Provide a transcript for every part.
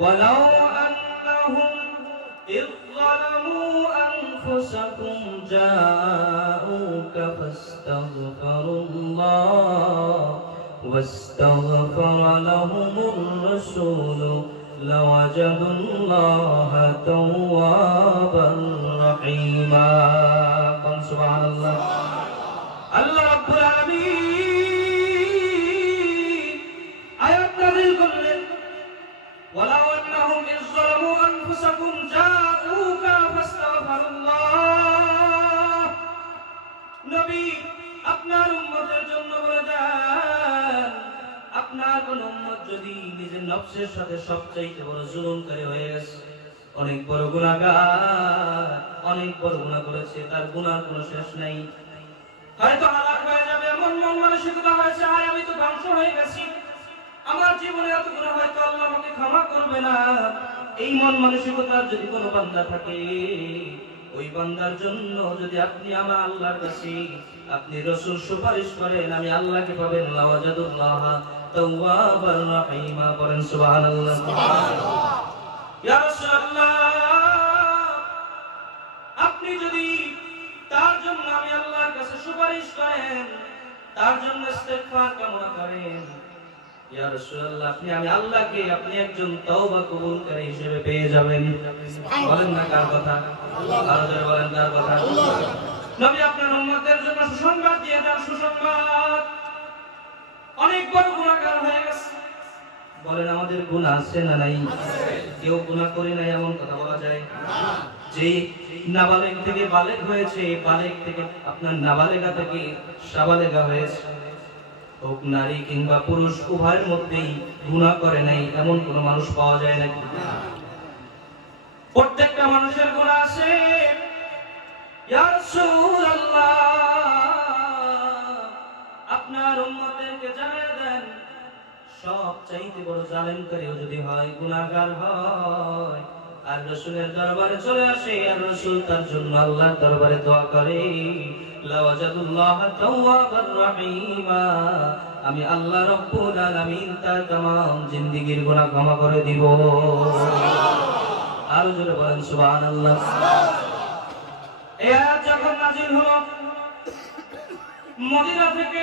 ولو أنهم إذ ظلموا أنفسكم جاءوك فاستغفروا الله واستغفر لهم الرسول لوجدوا الله توابا رحيما. سبحان الله. নফসের সাথে সবচাইতে বড় জুলুমকারী হয়ে গেছে। অনেক বড় গুনাহগার, অনেক বড় গুনাহ করেছে, তার গুণার কোনো শেষ নাই। হয়তো হালাক হয়ে যাবে, এমন মন মানসিকতা হয়েছে, আর আমি তো ধ্বংস হয়ে গেছি। আমার জীবনে এত গুনাহ হয়তো আল্লাহ আমাকে ক্ষমা করবে না। এই মন মানসিকতার যদি কোনো বান্দা থাকে, ওই বান্দার জন্য যদি আপনি আমার আল্লাহর কাছে, আপনি রসুল সুপারিশ করেন, আমি আল্লাহকে পাবেন লাওয়াজাদুল্লাহ। তাওয়াবার রাহিমা করেন সুবহানাল্লাহ। সুবহানাল্লাহ। ইয়া রাসূলুল্লাহ আপনি যদি তার জন্য আমি আল্লাহর কাছে সুপারিশ করেন তার জন্য ইস্তেগফার কামনা করেন ইয়া রাসূলুল্লাহ আপনি আমি আল্লাহকে আপনি একজন তওবা কবুলকারী হিসেবে পেয়ে যাবেন। বলেন না কার কথা? জোরে বলেন কার কথা? নবী আপনার উম্মতের জন্য সুসংবাদ দিয়ে দেন সুসংবাদ। অনেক বড় গুনাহগার হয়ে গেছে। বলেন, আমাদের গুনাহ আছে না নাই? কেউ গুনাহ করে নাই এমন কথা বলা যায়? যে নাবালেগ থেকে বালেগ হয়েছে বালেগ থেকে আপনার নাবালেগা থেকে সাবালেগা হয়েছে। হোক নারী কিংবা পুরুষ, উভয়ের মধ্যেই গুনাহ করে নাই, এমন কোন মানুষ পাওয়া যায় নাকি? প্রত্যেকটা মানুষের গুনাহ আছে। ইয়া সব চাইতে বড় জালেমকারীও যদি হয় গুনাহগার হয় আর রসুলের দরবারে চলে আসে আর রসুল তার জন্য আল্লাহর দরবারে দোয়া করে লাওয়াজাদুল্লাহ তাওয়াবার রহিমা আমি আল্লাহ রব্বুল আলামিন তার तमाम জিন্দেগীর গুনাহ ক্ষমা করে দিব আর জোরে বলেন সুবহানাল্লাহ এই আয়াত যখন নাযিল হলো মদিনা থেকে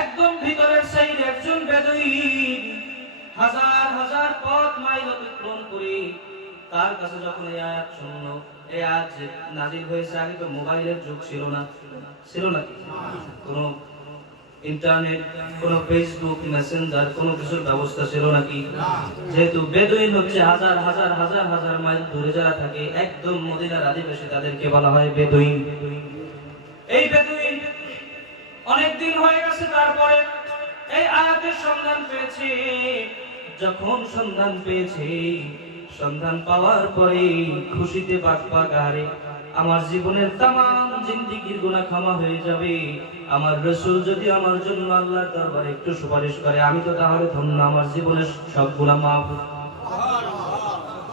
একদম ভিতরের সাইড একজন বেদুই হাজার হাজার পথ মাইল অতিক্রম করে তার কাছে যখন এই আয়াত শুনলো, এই আয়াত নাজিল হয়েছে আগে তো মোবাইলের যুগ ছিল না। ছিল নাকি কোনো ইন্টারনেট, কোনো ফেসবুক মেসেঞ্জার, কোনো কিছুর ব্যবস্থা ছিল নাকি যেহেতু বেদুইন হচ্ছে হাজার হাজার হাজার হাজার মাইল দূরে যারা থাকে, একদম মদিনার আদিবাসী তাদেরকে বলা হয় বেদুইন। যখন সন্ধান পেয়েছে, সন্ধান পাওয়ার পরে খুশিতে বাক আমার জীবনের তাম জিন্দিগির গুনাহ ক্ষমা হয়ে যাবে। আমার রসুল যদি আমার জন্য আল্লাহর দরবারে একটু সুপারিশ করে, আমি তো তাহলে ধন্য, আমার জীবনের সব গুনাহ মাফ।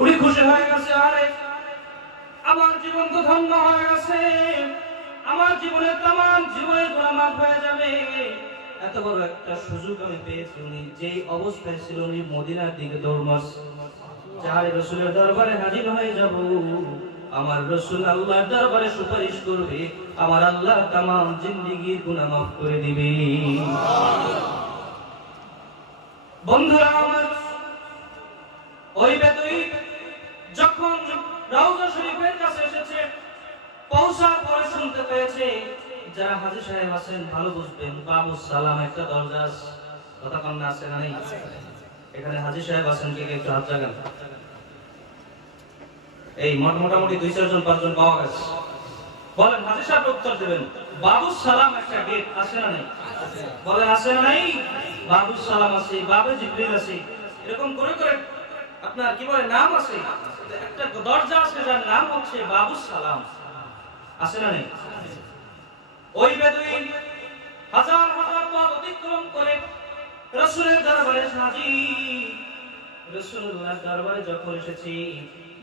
উনি খুশি হয়ে গেছে, আরে আমার জীবন তো ধন্য হয়ে গেছে। আমার জীবনের তাম জীবনের গুনাহ মাফ হয়ে যাবে। এত বড় একটা সুযোগ আমি পেয়েছি উনি। যেই অবস্থায় ছিল উনি মদিনার দিকে দৌড় মারছে। যাহারে রসুলের দরবারে হাজির হয়ে যাব। আমার রসুল আল্লাহর দরবারে সুপারিশ করবে। আমার আল্লাহ তাম জিন্দিগির গুনাহ মাফ করে দিবে। বন্ধুরা আমার, ওই বেদুই যখন রাউজা শরীফের কাছে এসেছে, পৌঁছার পরে শুনতে পেয়েছে যারা হাজি সাহেব আছেন ভালো বুঝবেন। বাবু সালাম একটা দরজা আছে। কথা কন্যা আছে না নেই? এখানে হাজি সাহেব আছেন কে কে একটু হাত জাগান। এই মোট মোটামুটি দুই চারজন পাঁচজন পাওয়া গেছে। বলেন হাজি সাহেব উত্তর দেবেন। বাবু সালাম একটা গেট আছে না নেই? বলেন আছে না নাই? বাবু সালাম আছে বাবু জিব্রিল আছে। এরকম করে করে আপনার কি বলে নাম আছে? একটা দরজা আছে যার নাম হচ্ছে বাবু সালাম। আছে না নেই? ওই বেদুইন হাজার হাজার পথ অতিক্রম করে রসুলের দরবারে রসুল্লাহ দরবারে যখন এসেছি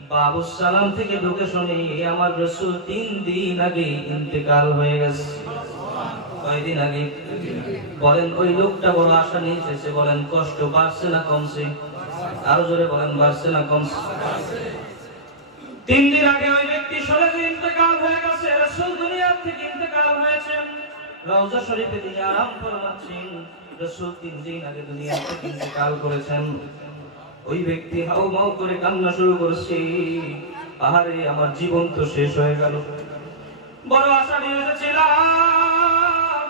বাবু সালাম থেকে ঢুকে শুনে আমার রসুল তিন দিন আগে ইন্তেকাল হয়ে গেছে। কয়দিন আগে? বলেন ওই লোকটা বড় আশা নিয়ে এসেছে। বলেন কষ্ট বাড়ছে না কমছে? আরও জোরে বলেন বাড়ছে না কমছে? তিন দিন আগে ওই ব্যক্তি শরীরে ইন্তেকাল হয়ে গেছে, রসুল দুনিয়ার থেকে ইন্তেকাল হয়েছেন রওজা শরীফে তিনি আরাম ফরমাচ্ছেন, রসুল তিন দিন আগে দুনিয়া থেকে ইন্তেকাল করেছেন। ওই ব্যক্তি হাউ মাউ করে কান্না শুরু করেছে, আহারে, আমার জীবন তো শেষ হয়ে গেল। বড় আশা নিয়ে এসেছিলাম,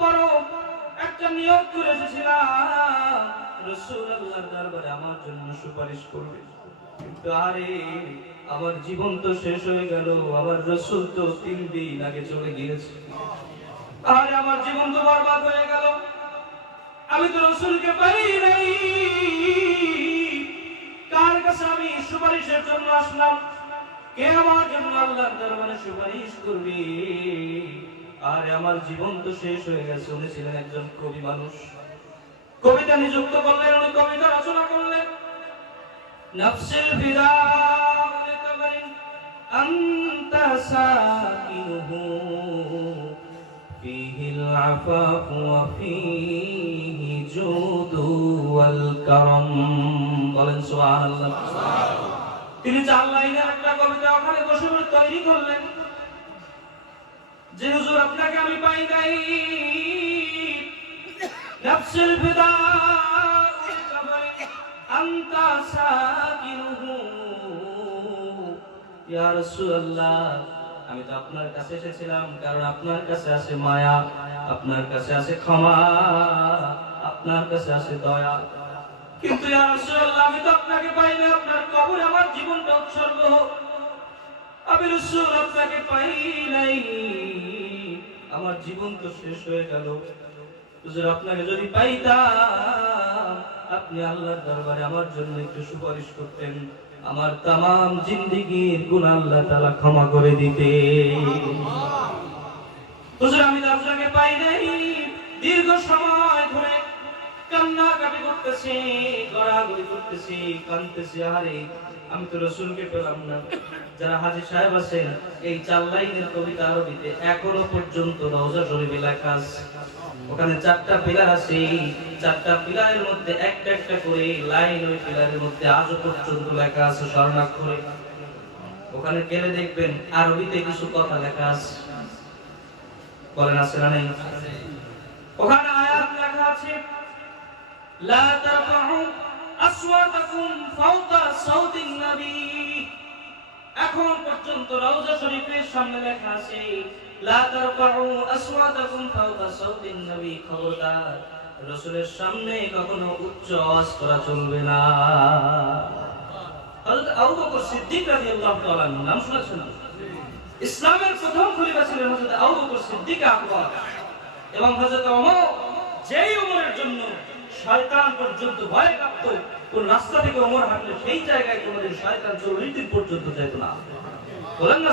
বড় একটা নিয়োগ করে এসেছিলাম। রসুল আল্লাহর দরবারে আমার জন্য সুপারিশ করবে। আমার জীবন তো শেষ হয়ে গেল, আমার রসুল তো তিন দিন আগে চলে গিয়েছে। আরে, আমার জীবন তো বরবাদ হয়ে গেল। আমি তো রসুলকে পাই নাই। কার কাছে আমি সুপারিশের জন্য আসলাম? কে আমার জন্য আল্লাহর দরবারে সুপারিশ করবে? আর, আমার জীবন তো শেষ হয়ে গেছে, উনি ছিলেন একজন কবি মানুষ। কবিতা নিযুক্ত করলেন, উনি কবিতা রচনা করলেন। নফসিল ফিদা লিকবরিন আনতা সাকিনুহু فيه العفاف وفيه جود والكرم বলেন সুবহানাল্লাহ তিনি চার লাইনের একটা কবিতা ওখানে বসে বসে তৈরি করলেন যে হুজুর আপনাকে আমি পাই নাই নফসিল ফিদা আমি তো আপনার কাছে এসেছিলাম, কারণ আপনার কাছে আছে মায়া, আপনার কাছে আছে ক্ষমা, আপনার কাছে আছে দয়া। কিন্তু আমি তো আপনাকে পাই না আপনার কবরে আমার জীবনটা উৎসর্গ আমার জীবন তো শেষ হয়ে গেল। আপনাকে যদি পাইতাম আপনি আল্লাহর দরবারে আমার জন্য একটু সুপারিশ করতেন। আমার তাম জিন্দিগির গুণ আল্লাহ তাআলা ক্ষমা করে দিতে হুজুর, আমি আপনাকে পাই নাই। দীর্ঘ সময় ধরে কান্না কাটি করতেছি, গড়াগড়ি করতেছি কানতেছি আরে, আমি তো রসুলকে পেলাম না। যারা হাজি সাহেব আছেন এই চার লাইনের কবিতা আরবিতে এখনও পর্যন্ত রওজা শরীফে লেখা আছে। ওখানে চারটা পিলার আছে। চারটা পিলারের মধ্যে একটা একটা করে লাইন ওই পিলারের মধ্যে আজও পর্যন্ত লেখা আছে স্বর্ণাক্ষরে। ওখানে গেলে দেখবেন আরবিতে কিছু কথা লেখা আছে। বলেন, আছে না নাই? ওখানে আয়াত লেখা আছে, লা তারফাউ আসওয়াতাকুম ফাওকা সাউতিন নবী। এখন পর্যন্ত রওজা শরীফের সামনে লেখা আছে, লা তারফাউ আসওয়াতাকুম ফাওকা সাউতিন নবী। খবরদার। রাসূলের সামনে কখনো উচ্চ আওয়াজ করা চলবে না। আবু ওমরের জন্য পর্যন্ত ভয় সেই জায়গায় পর্যন্ত না। বলেন না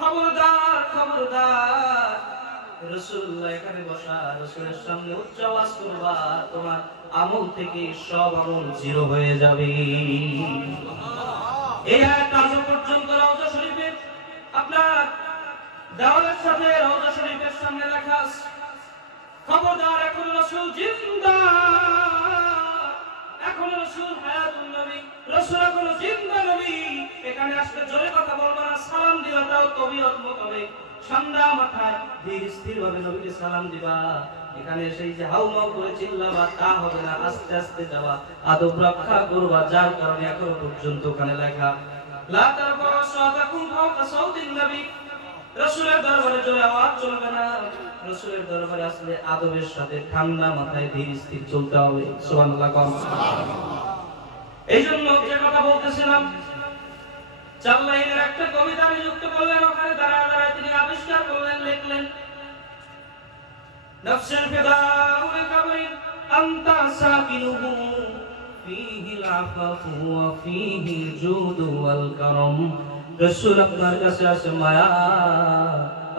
খবরদার খবরদার। রাসূলুল্লাহ এখানে বসা রাসূলের সামনে উচ্চ আওয়াজ করবা তোমার আমল থেকে সব আমল জিরো হয়ে যাবে। এই আয়াত আজ পর্যন্ত রওজা শরীফে আপনার দেওয়ালের সাথে রওজা শরীফের সামনে লেখা খবরদার এখন রসুল জিন্দা। এখন রসুল হায়াতুল নবী রসুল এখন জিন্দা নবী। এখানে আসলে জোরে তবিয়ত মোতাবেক ঠান্ডা মাথায় ধীর স্থির ভাবে নবীকে সালাম দিবা। এখানে সেই যে করে চিল্লাবা তা হবে না। আস্তে আস্তে আদব রক্ষা করবা যার কারণে এখনও পর্যন্ত ওখানে লেখা লা তারফাউ সাওতাকুম ফাওকা সাউতিন নবী। রসুলের দরবারে জোরে আওয়াজ চলবে না। রসুলের দরবারে আসলে আদবের সাথে ঠান্ডা মাথায় ধীর স্থির চলতে হবে। সুবহানাল্লাহ কম। যে কথা বলতেছিলাম একটা কবিতা করলেন, ওখানে দাঁড়ায় দাঁড়ায় তিনি আবিষ্কার করলেন, লিখলেন, নফসের কবরিন, আনতা সাকিনুহু ফিহি ওয়া ফিহি ওয়াল রাসূল আপনার কাছে মায়া,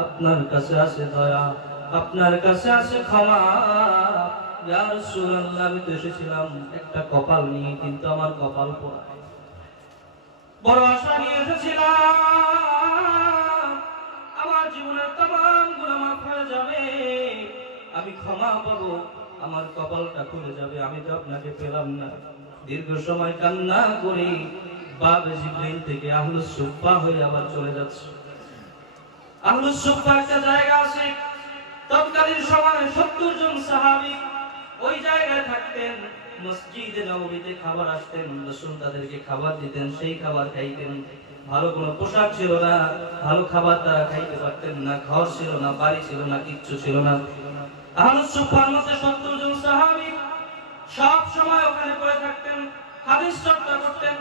আপনার কাছে আছে দয়া, আপনার কাছে আছে ক্ষমা। ইয়া রাসূলুল্লাহ আমি তো এসেছিলাম একটা কপাল নিয়ে, কিন্তু আমার কপাল পোড়া বড় নিয়ে এসেছিলাম। আমার জীবনের তমাম গুনাহ মাফ হয়ে যাবে। আমি ক্ষমা পাবো, আমার কপালটা খুলে যাবে। আমি তো আপনাকে পেলাম না। দীর্ঘ সময় কান্না করে বাবে জিব্রাইল থেকে আহলুস সুফা হয়ে আবার চলে যাচ্ছে। আহলুস সুফা একটা জায়গা আছে তৎকালীন সময় সত্তর জন সাহাবী ওই জায়গায় থাকতেন। মসজিদে নববীতে খাবার আসতেন রসুল তাদেরকে খাবার দিতেন, সেই খাবার খাইতেন। ভালো কোনো পোশাক ছিল না, ভালো খাবার তারা খাইতে পারতেন না, ঘর ছিল না, বাড়ি ছিল না, কিচ্ছু ছিল না। আহমদ সুফার সাহাবী সব সময় ওখানে পড়ে থাকতেন, হাদিস চর্চা করতেন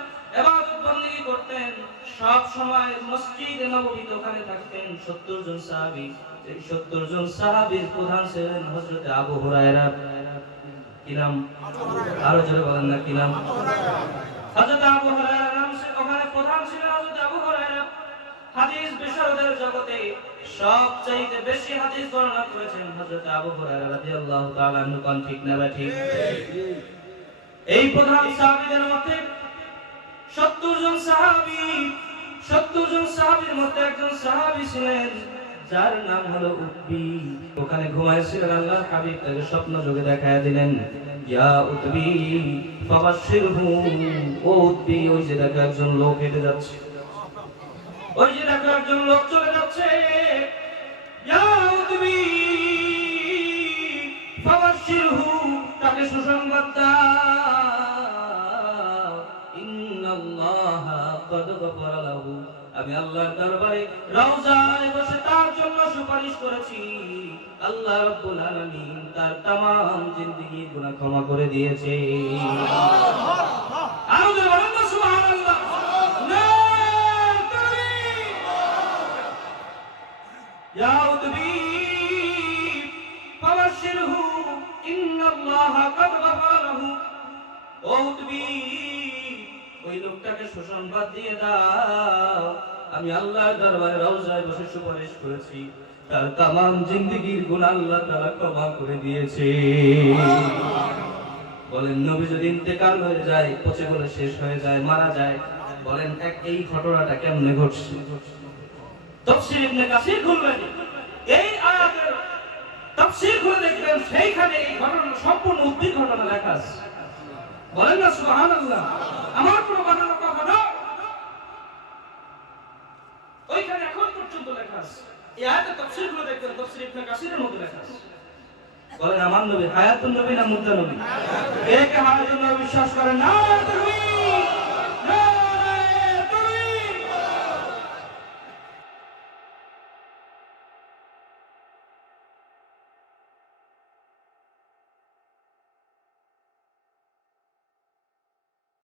বন্দেগী করতেন। সব সময় ওখানে থাকতেন সত্তর জন সাহাবী। সত্তর জন সাহাবীর প্রধান ছিলেন হযরত আবু হুরায়রা। কি নাম? আরও জোরে বলেন না, কি নাম? হযরত আবু হুরায়রা নাম ওখানে প্রধান ছিলেন হযরত আবু হুরায়রা। হাদিস বিশারদের জগতে সবচাইতে বেশি করেছেন ঠিক না ঠিক? এই প্রধান মধ্যে 70 জন সাহাবী 70 জন মধ্যে একজন সাহাবী ছিলেন। যার নাম হলো উতবি। ওখানে ঘুমাইছিলেন আল্লাহর হাবিব, তাকে স্বপ্ন যোগে দেখায় দিলেন। একজন লোক হেঁটে যাচ্ছে। চলে যাচ্ছে। সুসংবাদ আমি আল্লাহর দরবারে রওজায় বসে তার জন্য সুপারিশ করেছি আল্লাহ রাব্বুল আলামিন তার तमाम জিন্দেগি গুনাহ ক্ষমা করে দিয়েছে সুসংবাদ দিয়ে দাও। আমি আল্লাহর দরবারে রওজায় বসে সুপারিশ করেছি। তার তামাম জিন্দগির গুনাহ আল্লাহ তাআলা ক্ষমা করে দিয়েছে। বলেন, নবী যদি ইন্তেকাল হয়ে যায়, পচে গলে শেষ হয়ে যায়, মারা যায়, বলেন, এক এই ঘটনাটা কেমনে ঘটছে? তাফসীর ইবনে কাসির খুলবেন। এই আয়াতের তাফসীর খুলে দেখবেন, সেইখানে এই ঘটনা সম্পূর্ণ উদ্ভিদ ঘটনা লেখা আছে। বলেন না, সুবহানাল্লাহ। আমার কোনো কথা না ওইখানে এখন পর্যন্ত লেখা আছে। এই আয়াতের তাফসীরগুলো দেখবেন, তাফসীর ইবনে কাসিরের মধ্যে লেখা আছে। বলেন, আমার নবী হায়াতুন নবী না মুদ্রা নবী কে কে হায়াতুন নবী বিশ্বাস করেন না